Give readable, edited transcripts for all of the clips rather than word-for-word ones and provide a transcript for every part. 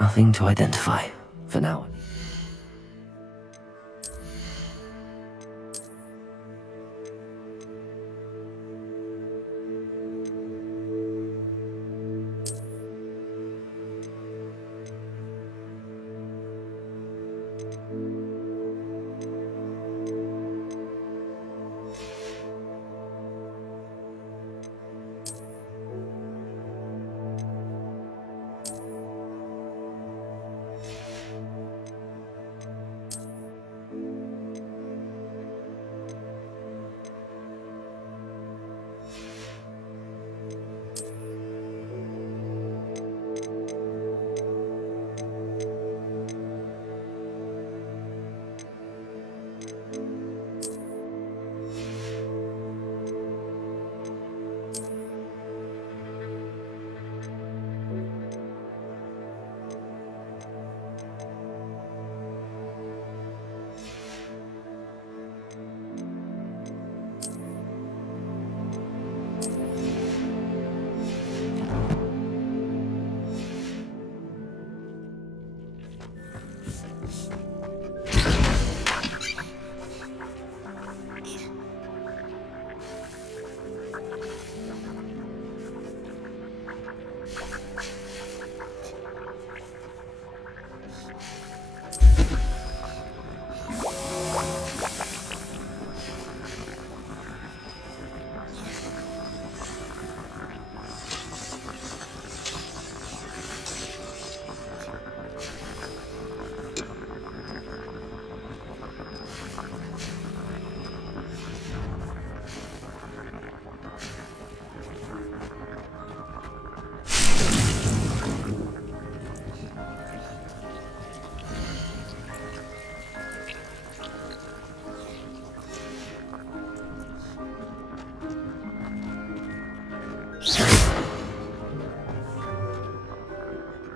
Nothing to identify, for now.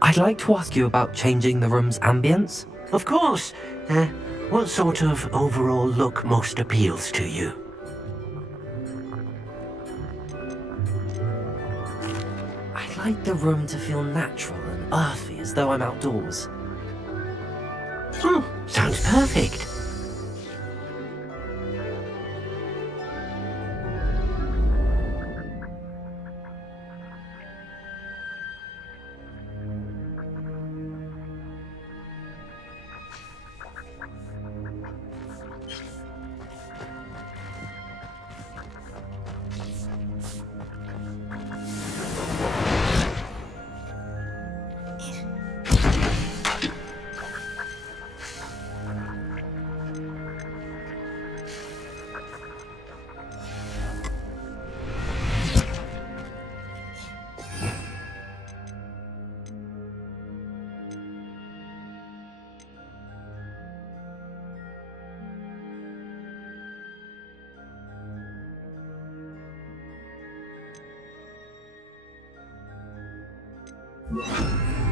I'd like to ask you about changing the room's ambience. Of course. What sort of overall look most appeals to you? I'd like the room to feel natural and earthy, as though I'm outdoors. Oh, sounds perfect.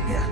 Yeah.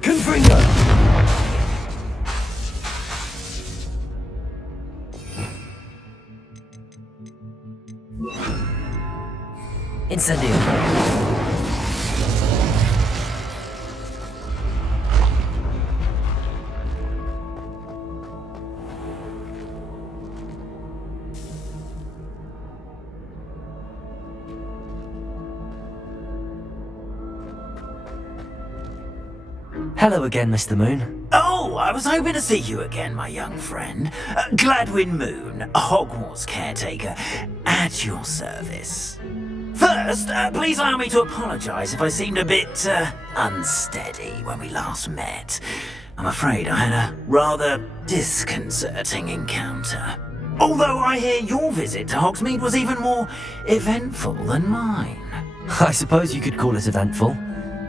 Confringo! Incendio. Hello again, Mr. Moon. Oh, I was hoping to see you again, my young friend. Gladwin Moon, Hogwarts caretaker, at your service. First, please allow me to apologise if I seemed a bit unsteady when we last met. I'm afraid I had a rather disconcerting encounter. Although I hear your visit to Hogsmeade was even more eventful than mine. I suppose you could call it eventful.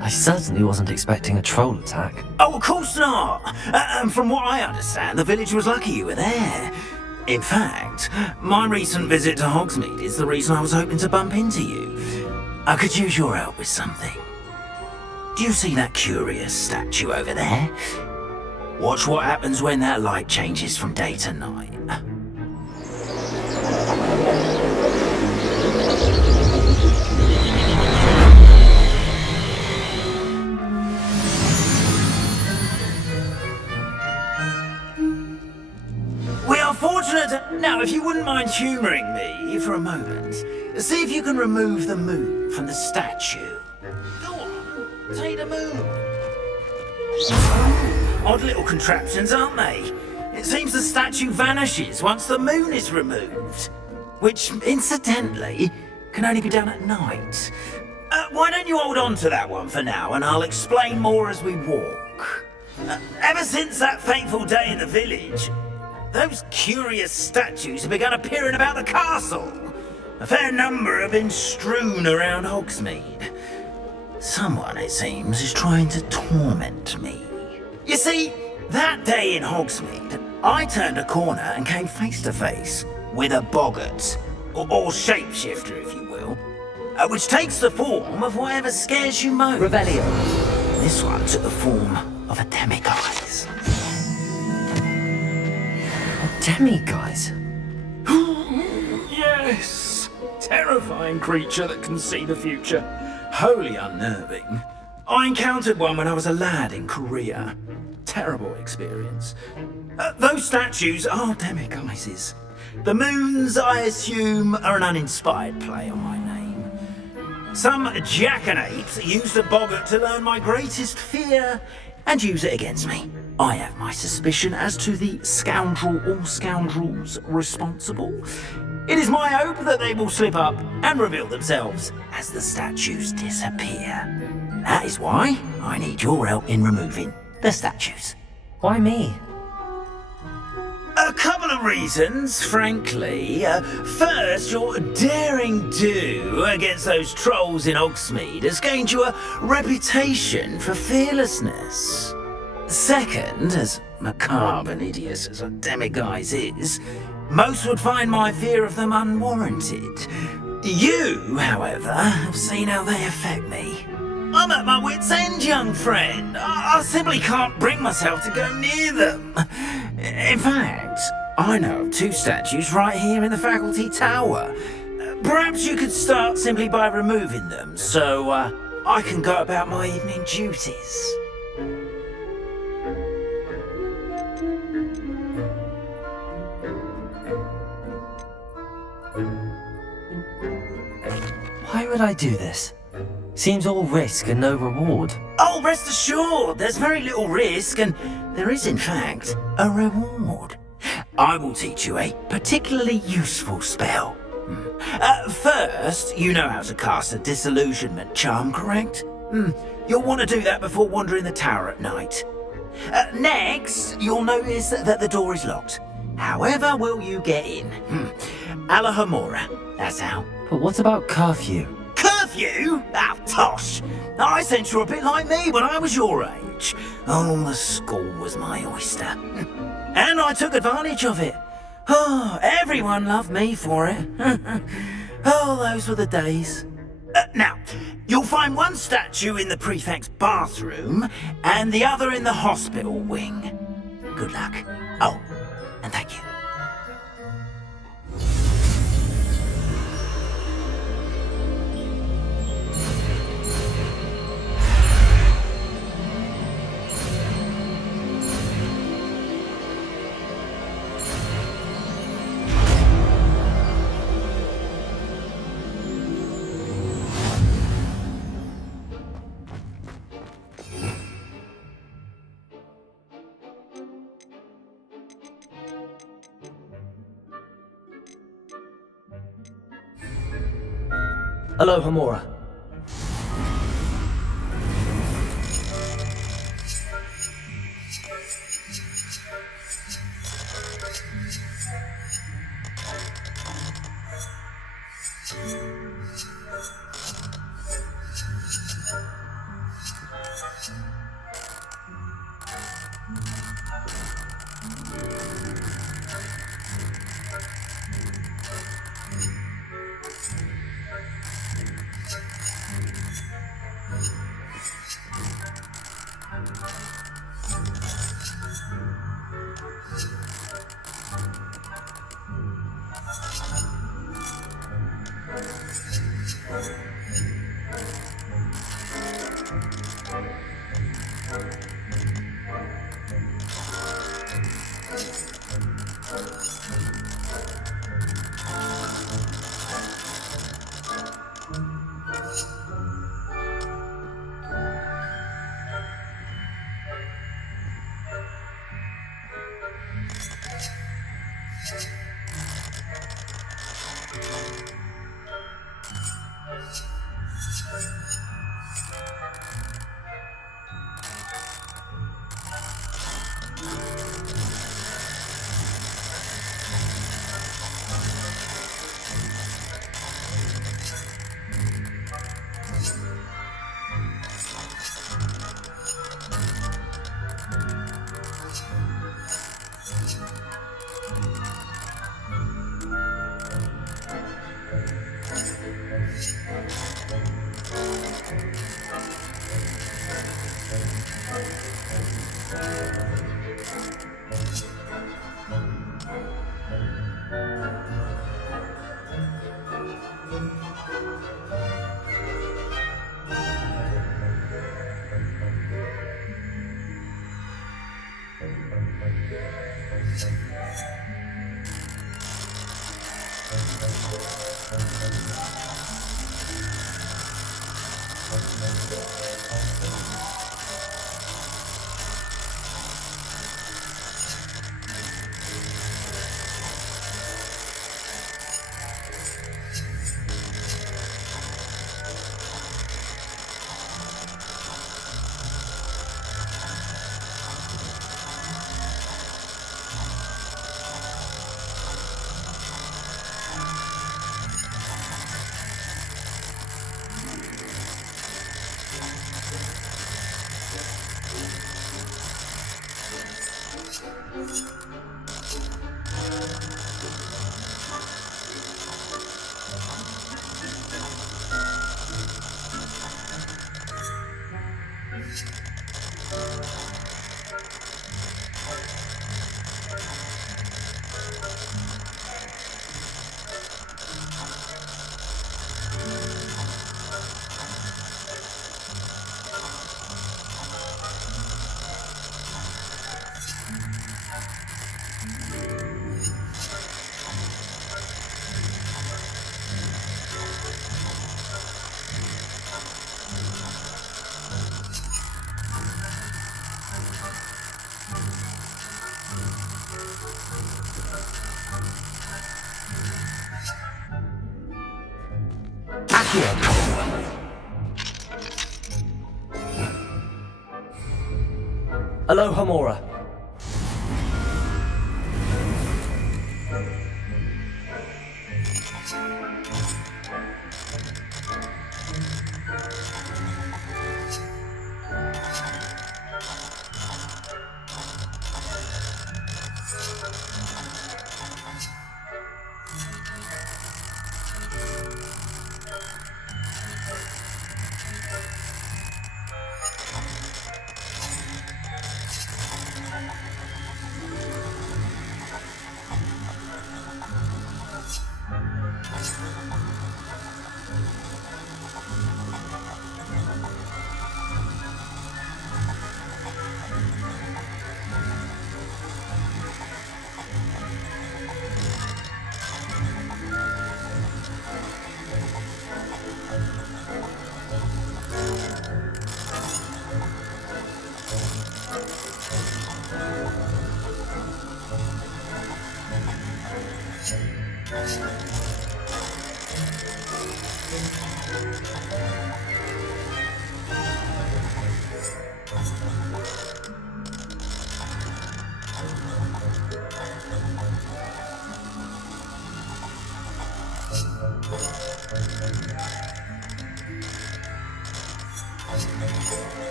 I certainly wasn't expecting a troll attack. Oh, of course not! And from what I understand, the village was lucky you were there. In fact, my recent visit to Hogsmeade is the reason I was hoping to bump into you. I could use your help with something. Do you see that curious statue over there? Watch what happens when that light changes from day to night. Now, if you wouldn't mind humouring me for a moment, see if you can remove the moon from the statue. Go on, take the moon. Odd little contraptions, aren't they? It seems the statue vanishes once the moon is removed. Which, incidentally, can only be done at night. Why don't you hold on to that one for now, and I'll explain more as we walk. Ever since that fateful day in the village, those curious statues have begun appearing about the castle. A fair number have been strewn around Hogsmeade. Someone, it seems, is trying to torment me. You see, that day in Hogsmeade, I turned a corner and came face to face with a boggart, or shapeshifter, if you will, which takes the form of whatever scares you most. Revelio. This one took the form of a demiguise. A demiguise? Yes! Terrifying creature that can see the future. Wholly unnerving. I encountered one when I was a lad in Korea. Terrible experience. Those statues are demiguises. The moons, I assume, are an uninspired play on my name. Some jackanapes used a boggart to learn my greatest fear and use it against me. I have my suspicion as to the scoundrel or scoundrels responsible. It is my hope that they will slip up and reveal themselves as the statues disappear. That is why I need your help in removing the statues. Why me? A couple of reasons, frankly. First, your daring do against those trolls in Hogsmeade has gained you a reputation for fearlessness. Second, as macabre and hideous as a demiguise is, most would find my fear of them unwarranted. You, however, have seen how they affect me. I'm at my wit's end, young friend. I simply can't bring myself to go near them. In fact, I know of 2 statues right here in the faculty tower. Perhaps you could start simply by removing them, so I can go about my evening duties. Why would I do this? Seems all risk and no reward. Oh, rest assured, there's very little risk, and there is, in fact, a reward. I will teach you a particularly useful spell. First, you know how to cast a disillusionment charm, correct? You'll want to do that before wandering the tower at night. Next, you'll notice that the door is locked. However will you get in? Alahomora, that's how. But what about curfew? Curfew? Ah, tosh. I sense you're a bit like me when I was your age. Oh, the school was my oyster. And I took advantage of it. Oh, everyone loved me for it. Oh, those were the days. Now, you'll find one statue in the prefect's bathroom and the other in the hospital wing. Good luck. Oh, and thank you. Hello, Homora. Aloha Mora.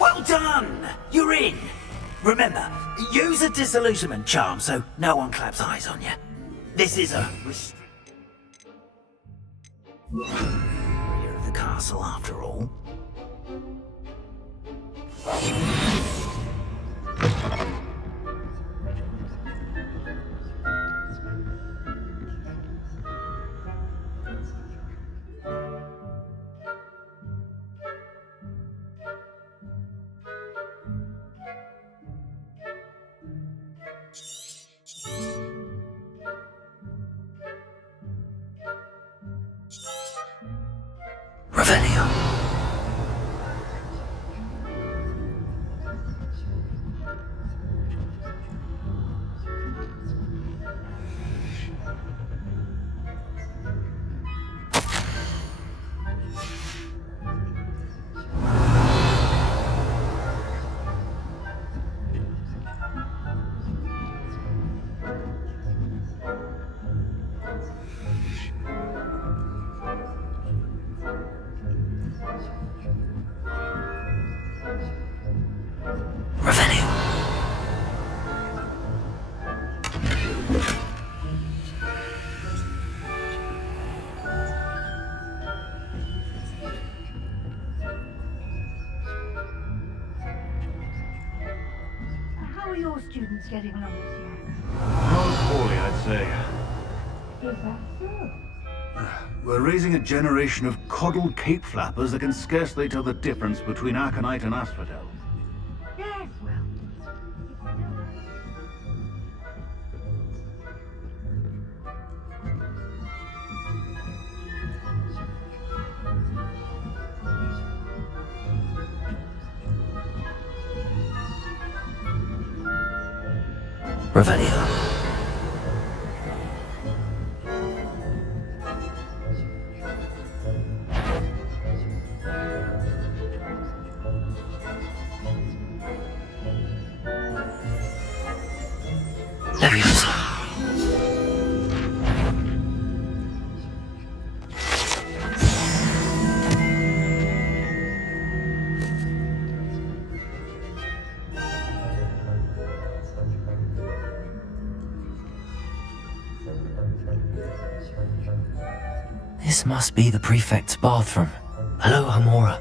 Well done! You're in! Remember, use a disillusionment charm so no one claps eyes on you. This is a rear of the castle after all. Revelio. are your students getting along this year? Not poorly, I'd say. Is that so? We're raising a generation of coddled cape flappers that can scarcely tell the difference between aconite and asphodel. Yes, well. Revelio. Leviosa. This must be the prefect's bathroom. Hello, Hamora.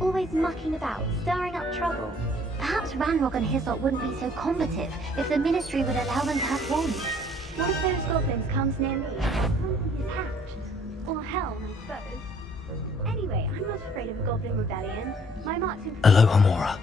Always mucking about, stirring up trouble. Perhaps Ranrock and his lot wouldn't be so combative if the Ministry would allow them to have wands. One of those goblins comes near me, something is hatched. Or hell, I suppose. Anyway, I'm not afraid of a goblin rebellion. My marks in... Hello, Hamora.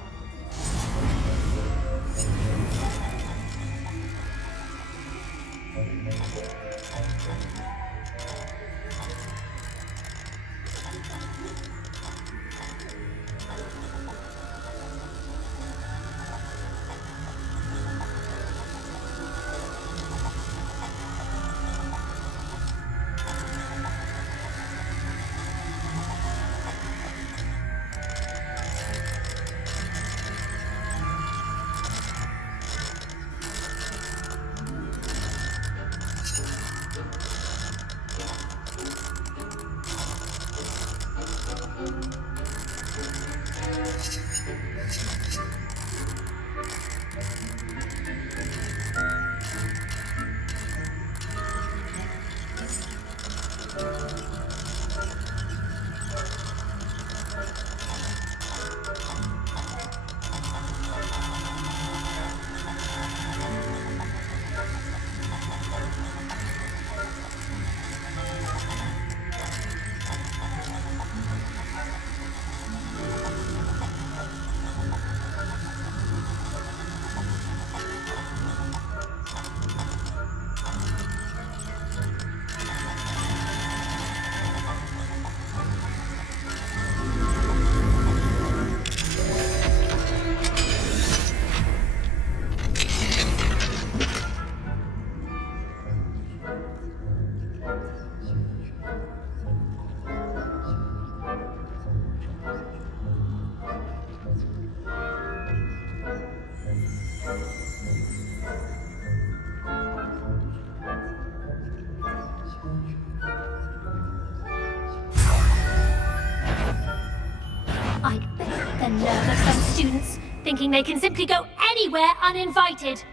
thinking they can simply go anywhere uninvited.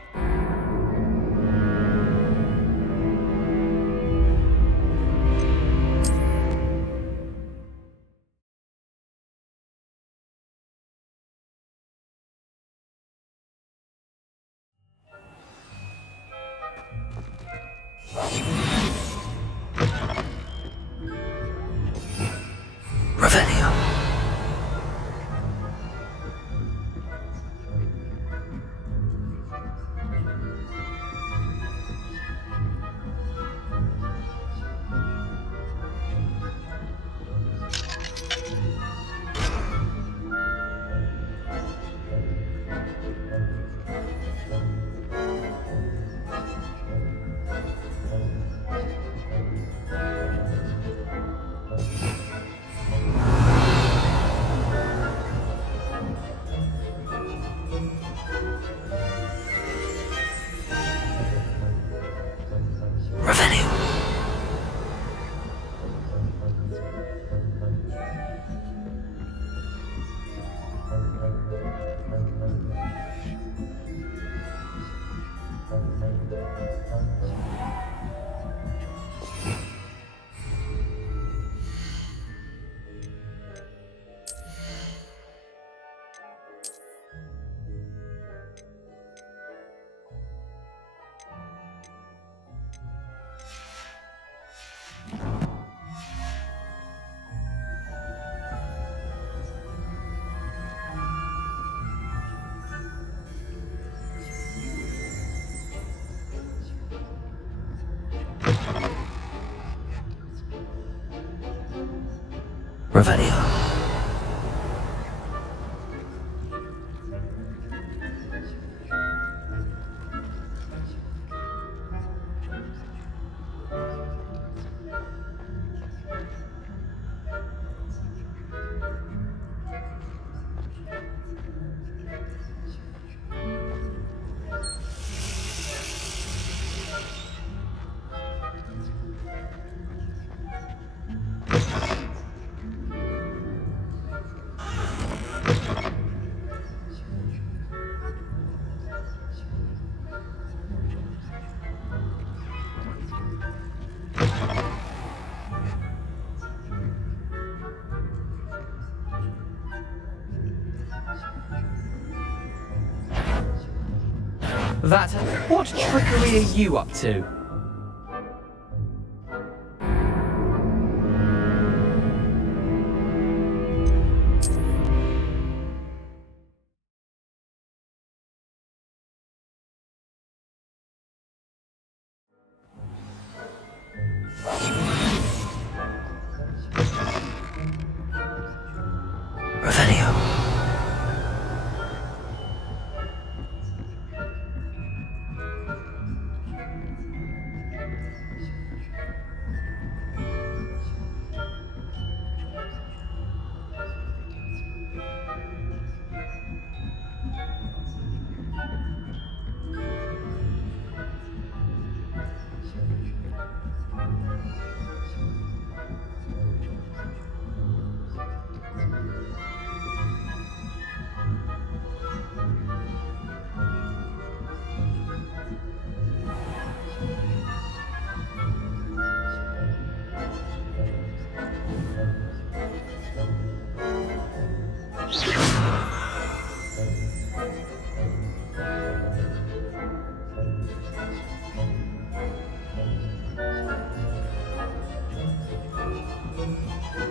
Revelio. Revelio. Revelio. That. What trickery are you up to? Revelio.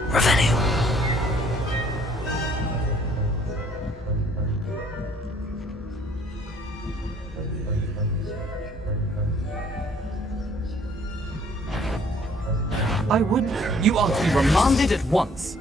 Revelio. I wouldn't. You are to be remanded at once.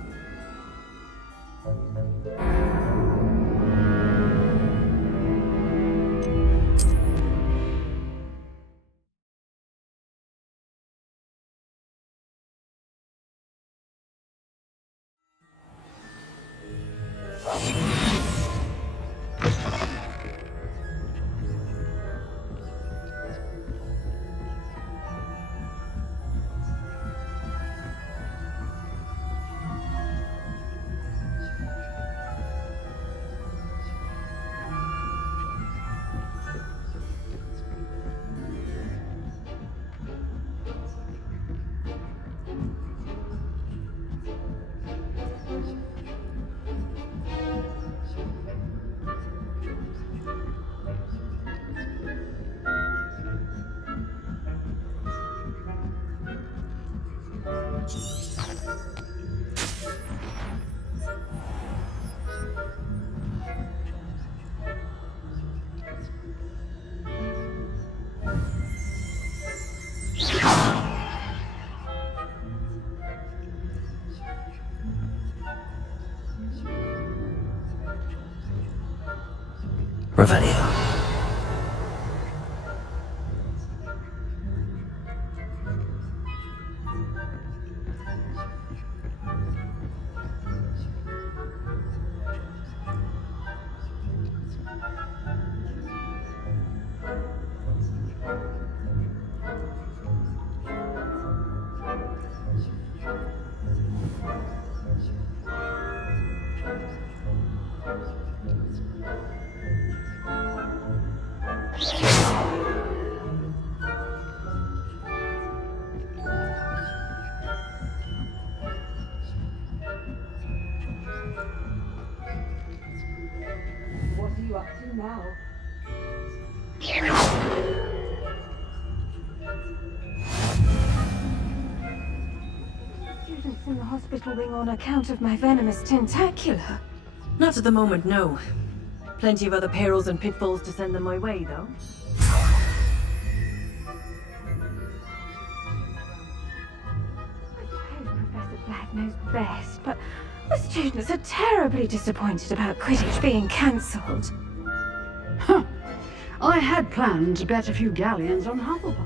Revelio. What are you up to now? Students in the hospital wing on account of my venomous tentacula. Not at the moment, no. Plenty of other perils and pitfalls to send them my way, though. I suppose Professor Black knows best, but the students are terribly disappointed about Quidditch being cancelled. Huh. I had planned to bet a few galleons on Hufflepuff.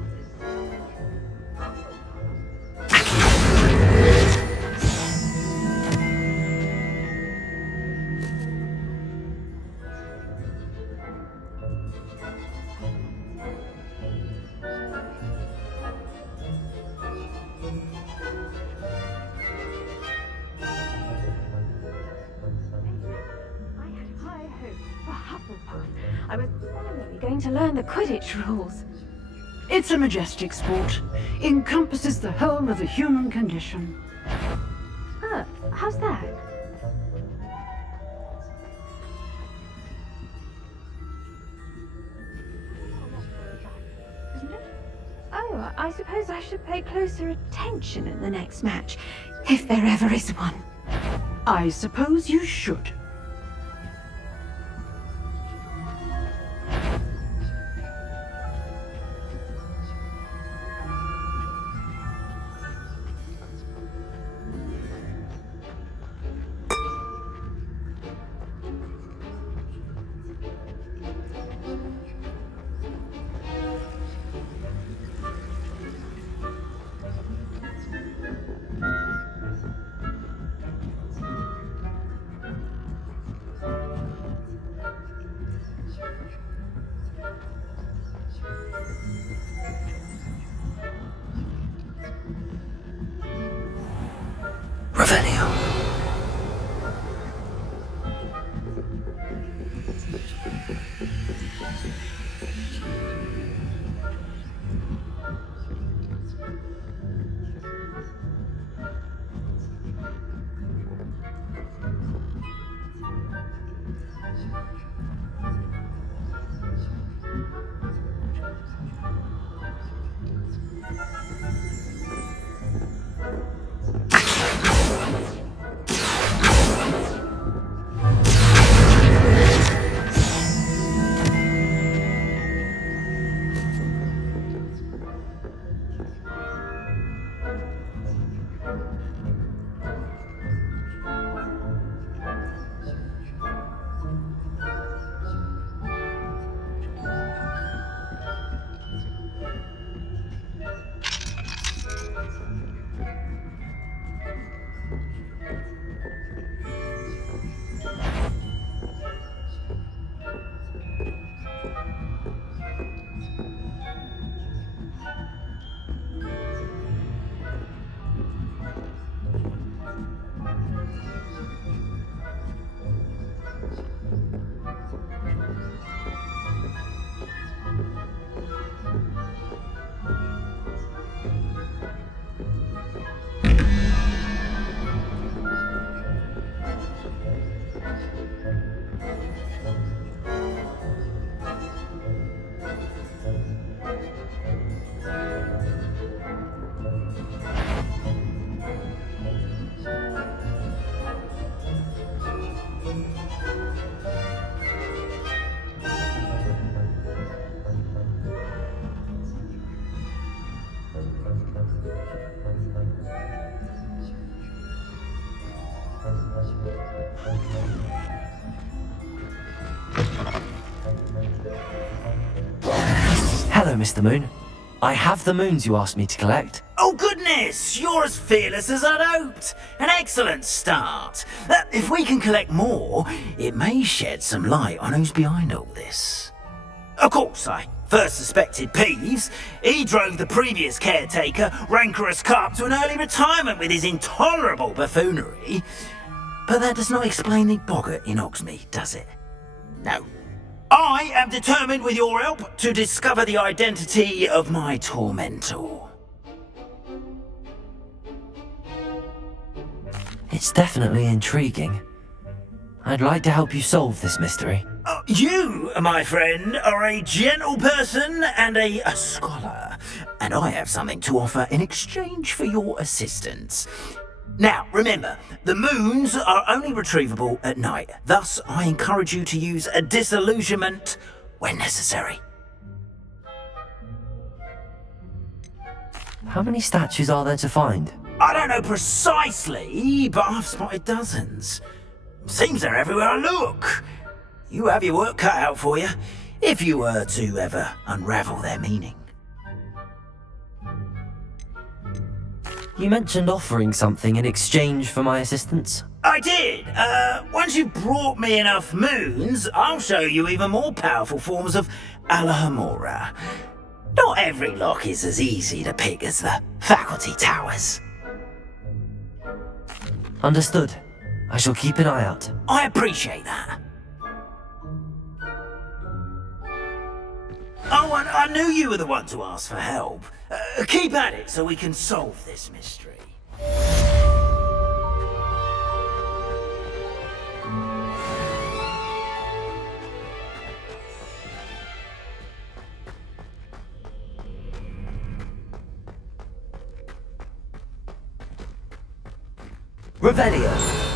I had high hopes for Hufflepuff. I was finally going to learn the Quidditch rules. It's a majestic sport. Encompasses the whole of the human condition. How's that? Isn't it? Oh, I suppose I should pay closer attention in the next match, if there ever is one. I suppose you should. Hello, Mr. Moon. I have the moons you asked me to collect. Oh goodness, you're as fearless as I'd hoped. An excellent start. If we can collect more, it may shed some light on who's behind all this. Of course, I first suspected Peeves. He drove the previous caretaker, Rancorous Carp, to an early retirement with his intolerable buffoonery. But that does not explain the boggart in Hogsmeade, does it? No. I am determined, with your help, to discover the identity of my tormentor. It's definitely intriguing. I'd like to help you solve this mystery. You, my friend, are a gentle person and a scholar, and I have something to offer in exchange for your assistance. Now, remember, the moons are only retrievable at night. Thus, I encourage you to use a disillusionment when necessary. How many statues are there to find? I don't know precisely, but I've spotted dozens. Seems they're everywhere I look. You have your work cut out for you, if you were to ever unravel their meaning. You mentioned offering something in exchange for my assistance. I did. Once you've brought me enough moons, I'll show you even more powerful forms of Alohomora. Not every lock is as easy to pick as the faculty towers. Understood. I shall keep an eye out. I appreciate that. Oh, and I knew you were the one to ask for help. Keep at it so we can solve this mystery. Revelio.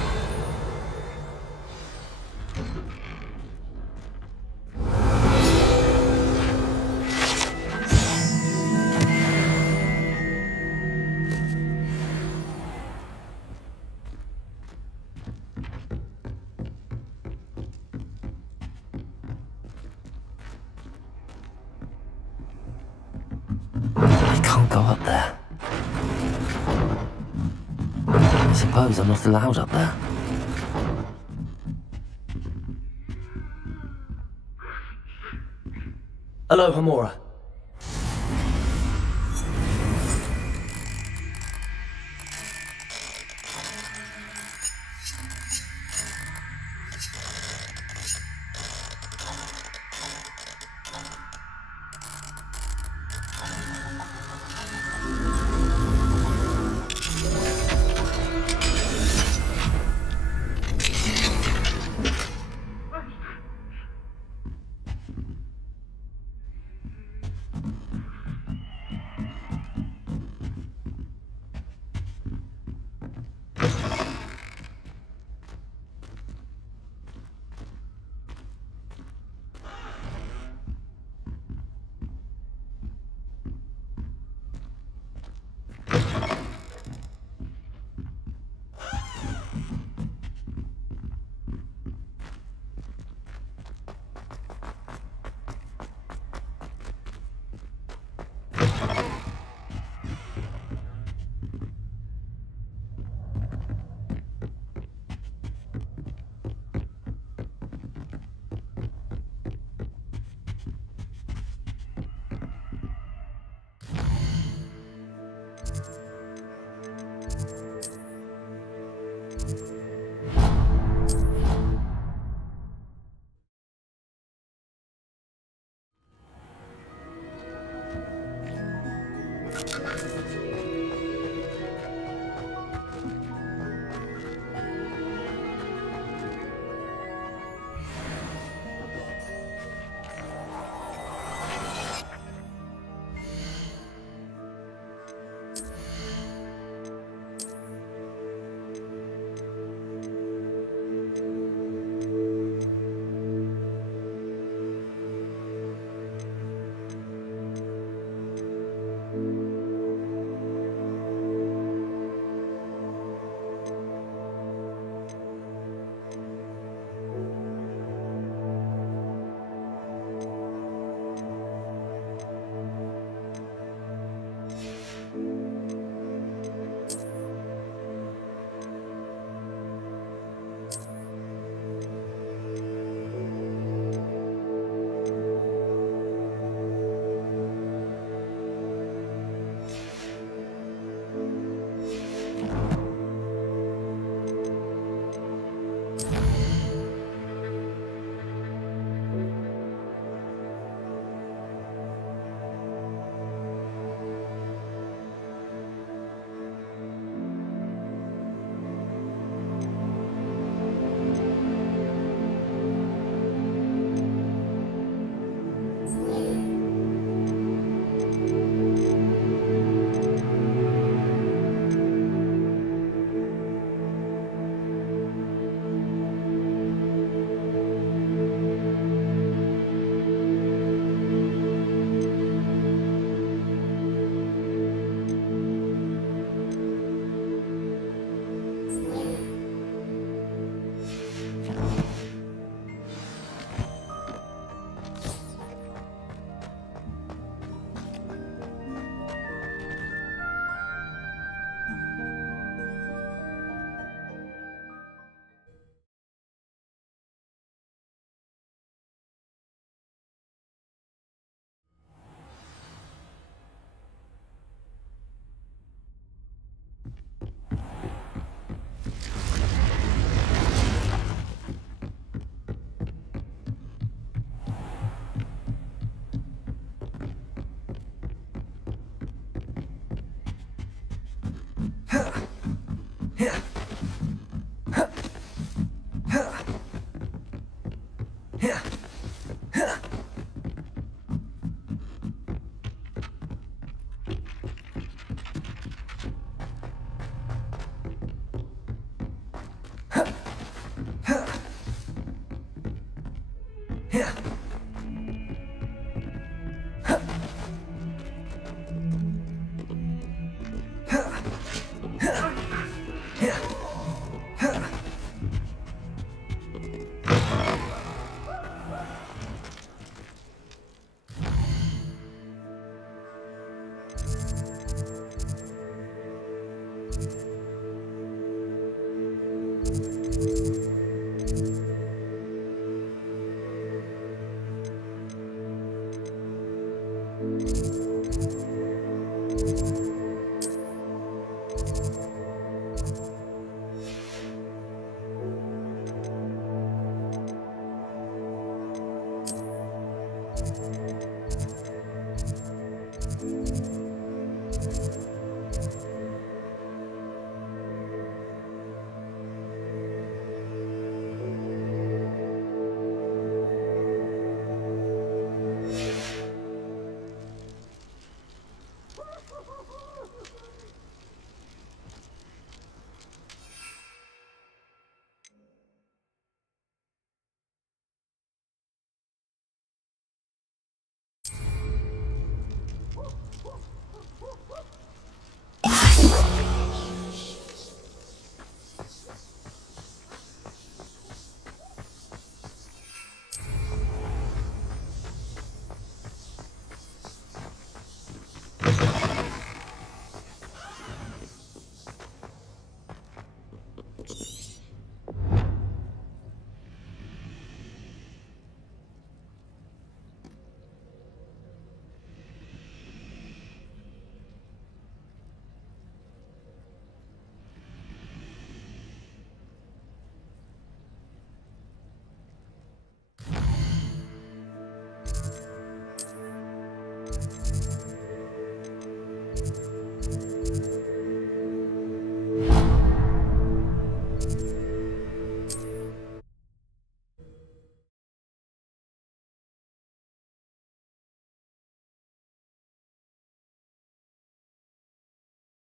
I can't go up there. I suppose I'm not allowed up there. Alohomora.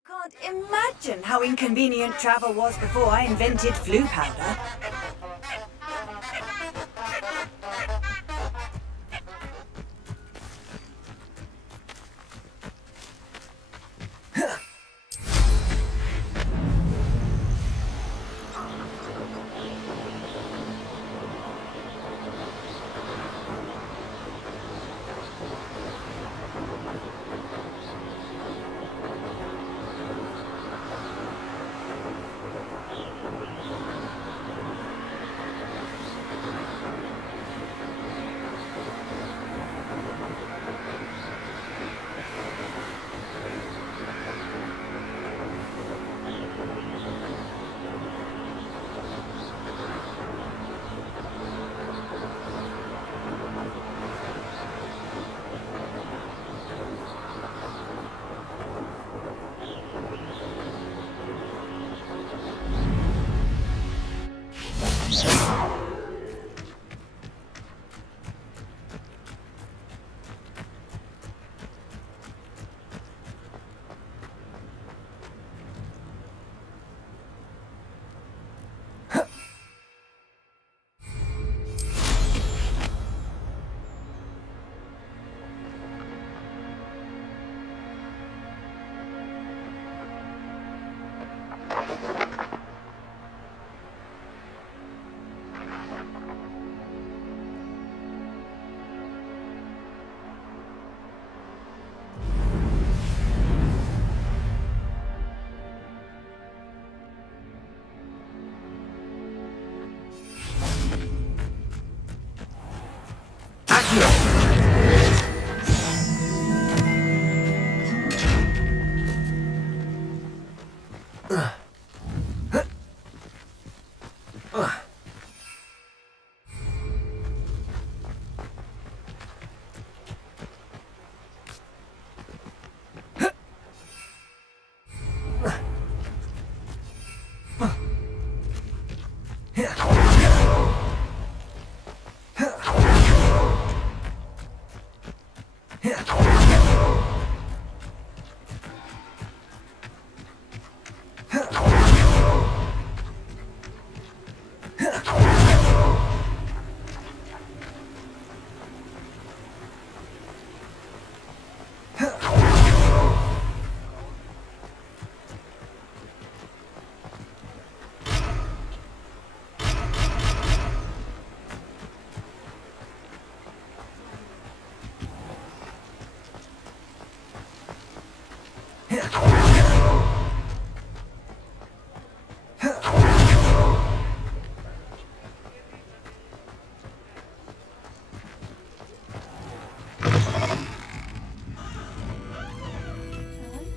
Can't imagine how inconvenient travel was before I invented flu powder.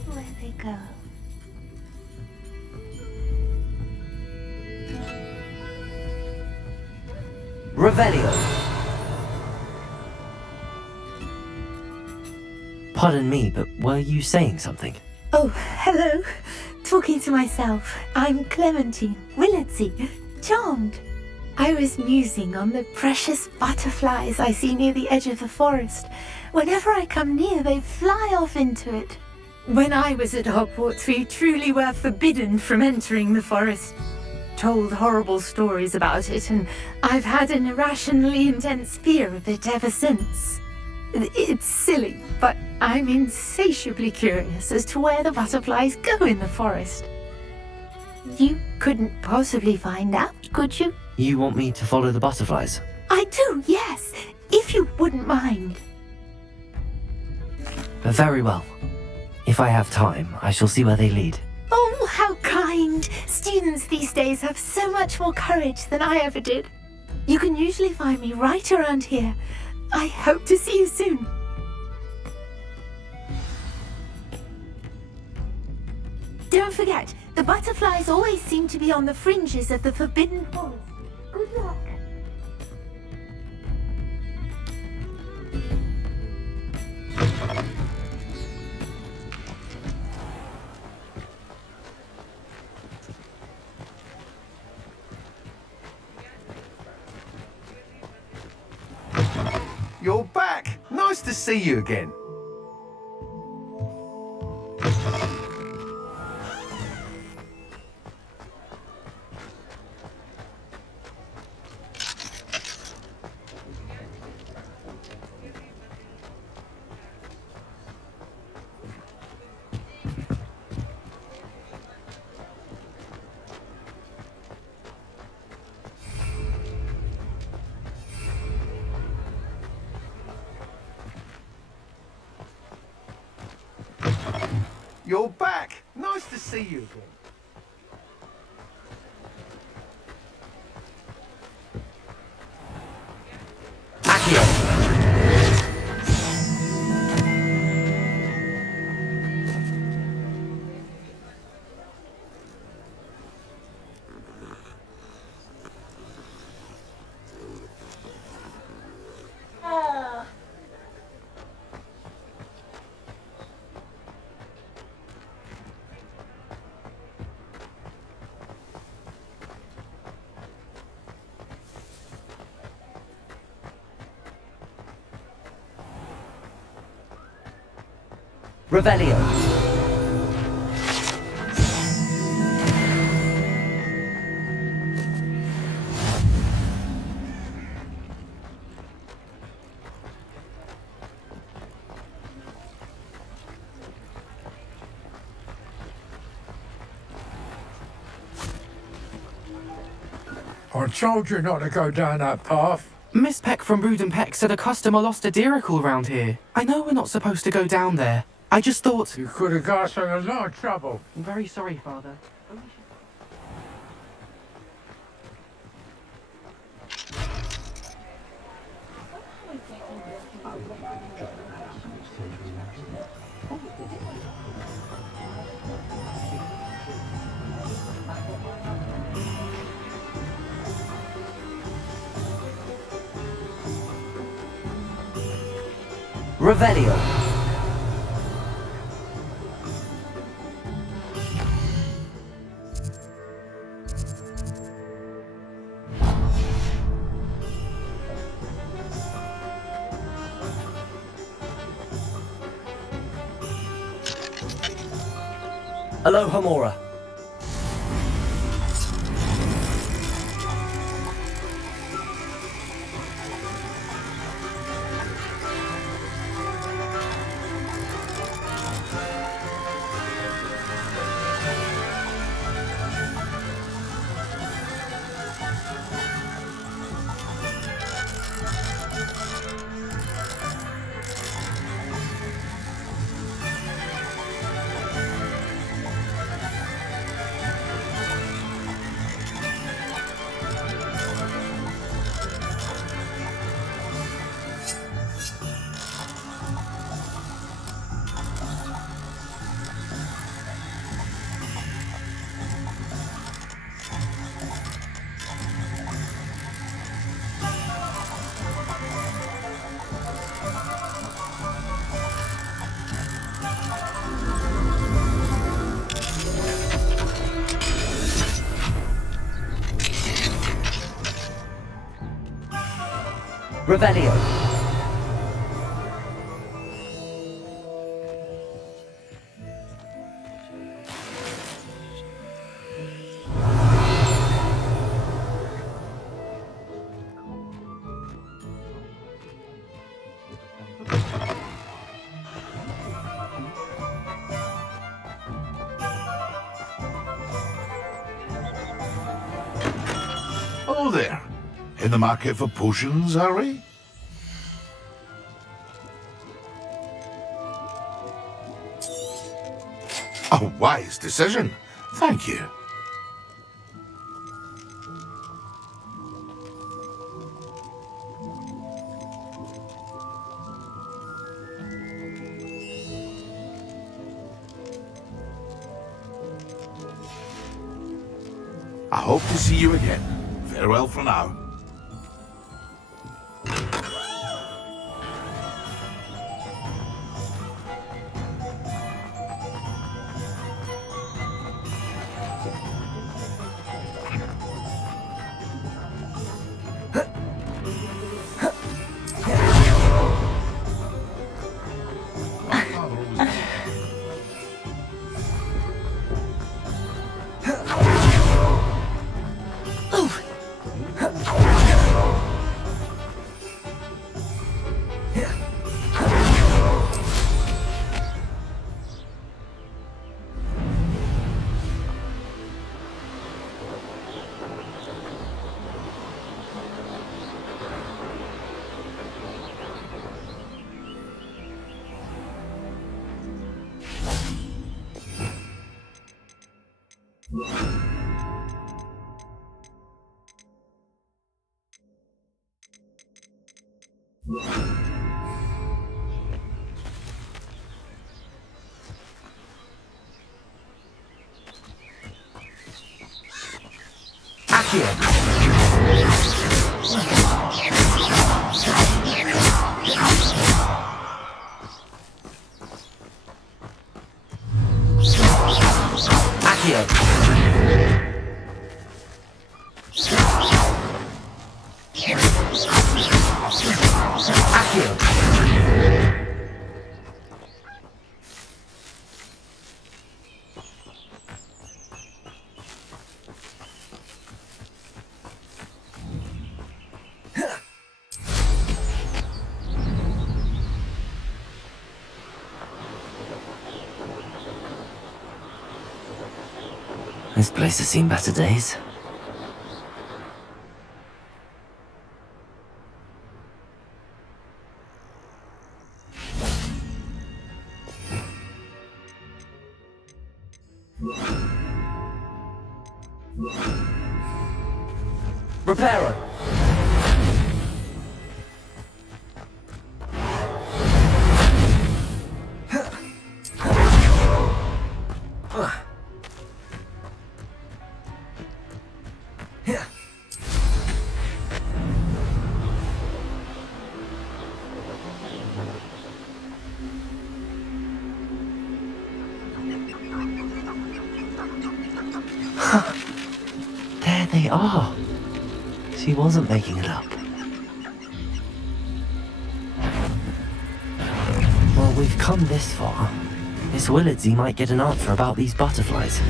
Where they go? Revelio. Pardon me, but were you saying something? Oh, hello. Talking to myself. I'm Clementine Willardsey. Charmed. I was musing on the precious butterflies I see near the edge of the forest. Whenever I come near, they fly off into it. When I was at Hogwarts, we truly were forbidden from entering the forest. Told horrible stories about it, and I've had an irrationally intense fear of it ever since. It's silly, but I'm insatiably curious as to where the butterflies go in the forest. You couldn't possibly find out, could you? You want me to follow the butterflies? I do, yes, if you wouldn't mind. Very well. If I have time, I shall see where they lead. Oh, how kind! Students these days have so much more courage than I ever did. You can usually find me right around here. I hope to see you soon. Don't forget, the butterflies always seem to be on the fringes of the Forbidden Forest. Good luck. You're back! Nice to see you again. You're back! Nice to see you again. Revelio. I told you not to go down that path. Miss Peck from Brood and Peck said a customer lost a diricle around here. I know we're not supposed to go down there. I just thought... You could have got us in a lot of trouble. I'm very sorry, Father. Revelio. Aloha Mora. Revelio. Hello there. In the market for potions, are we? A wise decision. Thank you. I hope to see you again. Farewell for now. This place has seen better days. Repairer! There they are. She wasn't making it up. Well, we've come this far. Miss Willardsy might get an answer about these butterflies.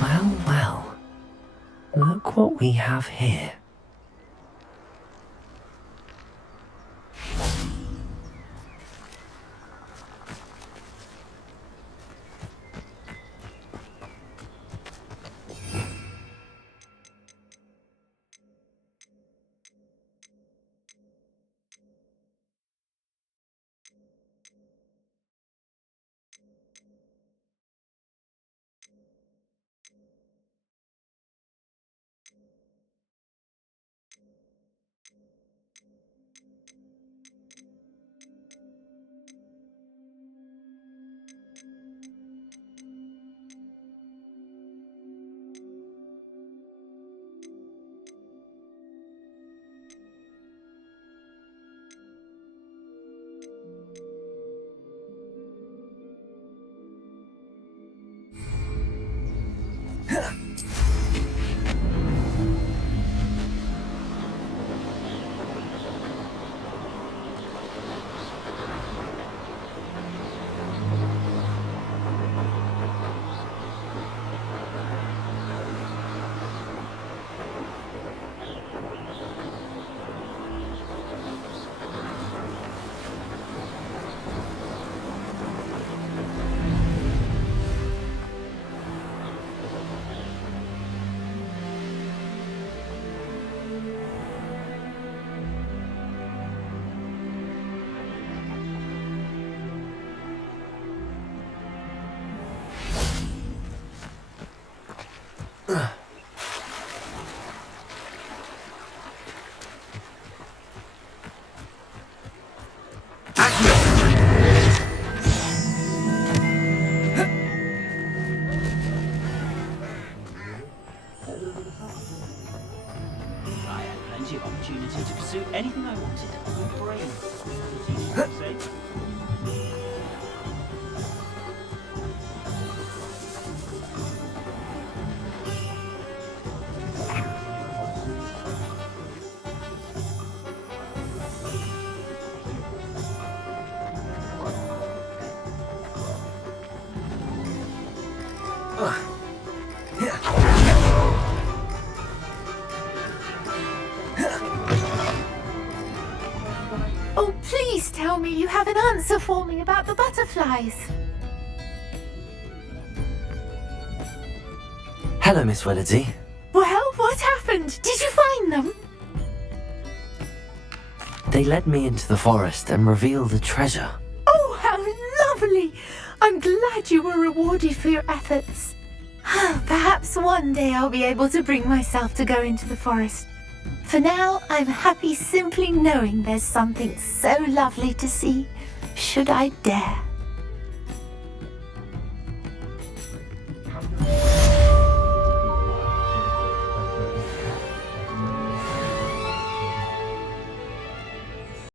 Well, well. Look what we have here. Plenty of opportunity to pursue anything I wanted. My brain. It's easy to say. Oh, please tell me you have an answer for me about the butterflies. Hello, Miss Willardsy. Well, what happened? Did you find them? They led me into the forest and revealed the treasure. Oh, how lovely! I'm glad you were rewarded for your efforts. Perhaps one day I'll be able to bring myself to go into the forest. For now, I'm happy simply knowing there's something so lovely to see, should I dare.